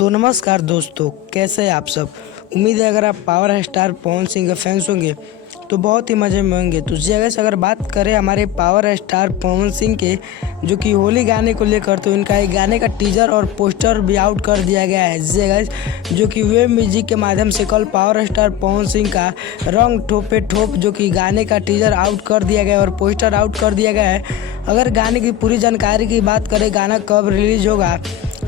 तो नमस्कार दोस्तों, कैसे हैं आप सब। उम्मीद है अगर आप पावर स्टार पवन सिंह के फैंस होंगे तो बहुत ही मज़े में होंगे। तो जी गाइस, अगर बात करें हमारे पावर स्टार पवन सिंह के जो कि होली गाने को लेकर, तो इनका एक गाने का टीजर और पोस्टर भी आउट कर दिया गया है। जी गाइस, जो कि वेब म्यूजिक के माध्यम से कल पावर स्टार पवन सिंह का रंग ठोपे ठोप जो कि गाने का टीजर आउट कर दिया गया और पोस्टर आउट कर दिया गया है। अगर गाने की पूरी जानकारी की बात करें, गाना कब रिलीज होगा,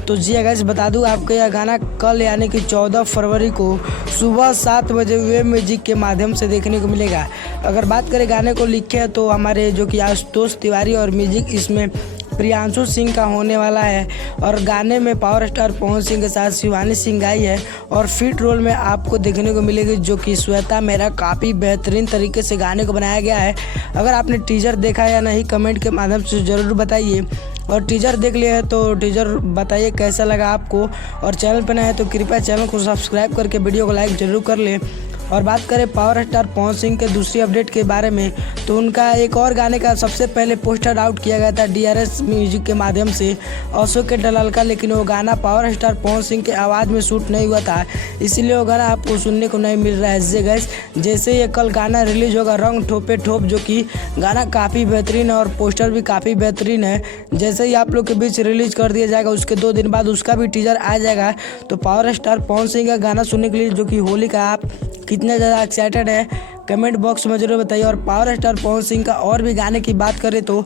तो जी गाइस बता दूं आपको, यह गाना कल यानी कि 14 फरवरी को सुबह 7 बजे वेब म्यूजिक के माध्यम से देखने को मिलेगा। अगर बात करें गाने को लिखे हैं तो हमारे जो कि आशुतोष तिवारी और म्यूजिक इसमें प्रियांशु सिंह का होने वाला है। और गाने में पावर स्टार पवन सिंह के साथ शिवानी सिंह गाई है और फीट रोल में आपको देखने को मिलेगी जो कि श्वेता मेहरा। काफ़ी बेहतरीन तरीके से गाने को बनाया गया है। अगर आपने टीजर देखा या नहीं, कमेंट के माध्यम से ज़रूर बताइए। और टीजर देख लिया है तो टीजर बताइए कैसा लगा आपको। और चैनल पर नए हैं तो कृपया चैनल को सब्सक्राइब करके वीडियो को लाइक ज़रूर कर लें। और बात करें पावर स्टार पवन सिंह के दूसरी अपडेट के बारे में, तो उनका एक और गाने का सबसे पहले पोस्टर आउट किया गया था DRS म्यूजिक के माध्यम से, अशोक के दलाल का। लेकिन वो गाना पावर स्टार पवन सिंह के आवाज़ में शूट नहीं हुआ था, इसीलिए वो गाना आपको सुनने को नहीं मिल रहा है। जी गाइस, जैसे ये कल गाना रिलीज होगा रंग ठोपे ठोप, जो कि गाना काफ़ी बेहतरीन है और पोस्टर भी काफ़ी बेहतरीन है, जैसे ही आप लोग के बीच रिलीज कर दिया जाएगा, उसके 2 दिन बाद उसका भी टीजर आ जाएगा। तो पावर स्टार पवन सिंह का गाना सुनने के लिए जो कि होली का, आप कितने ज़्यादा एक्साइटेड है कमेंट बॉक्स में जरूर बताइए। और पावर स्टार पवन सिंह का और भी गाने की बात करें तो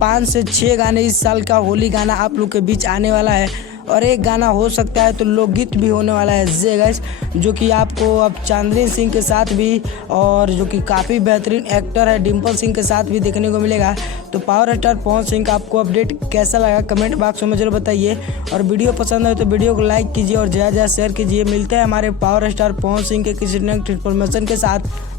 5 से 6 गाने इस साल का होली गाना आप लोग के बीच आने वाला है। और एक गाना हो सकता है तो लोकगीत भी होने वाला है। जी गाइस, जो कि आपको अब चांदनी सिंह के साथ भी, और जो कि काफ़ी बेहतरीन एक्टर है डिम्पल सिंह के साथ भी देखने को मिलेगा। तो पावर स्टार पवन सिंह का आपको अपडेट कैसा लगा कमेंट बॉक्स में जरूर बताइए। और वीडियो पसंद है तो वीडियो को लाइक कीजिए और ज़्यादा से ज़्यादा शेयर कीजिए। मिलते हैं हमारे पावर स्टार पवन सिंह के किसी नेक्स्ट इन्फॉर्मेशन के साथ।